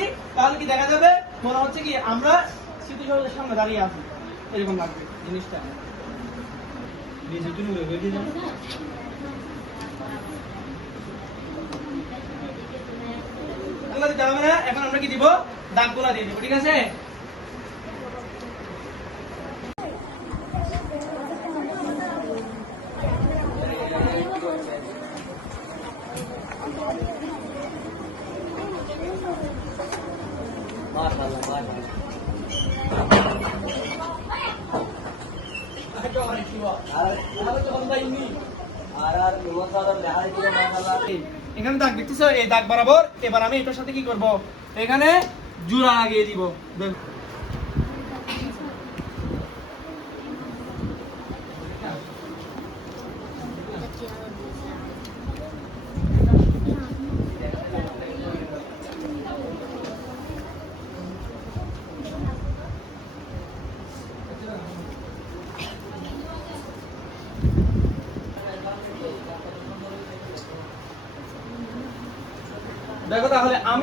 দিই তাহলে কি দেখা যাবে মনে হচ্ছে কি আমরা স্মৃতিসৌধের সামনে দাঁড়িয়ে আছি, এরকম লাগবে জিনিসটা। দিতে হবে না, এখন আমরা কি দিব, দাগগুলা দিয়ে দিব, ঠিক আছে। এখানে দাগ দেখতেছো, এই দাগ বরাবর এবার আমি এটার সাথে কি করব, এখানে জোড়া লাগিয়ে দিব। দেখো তাহলে আমি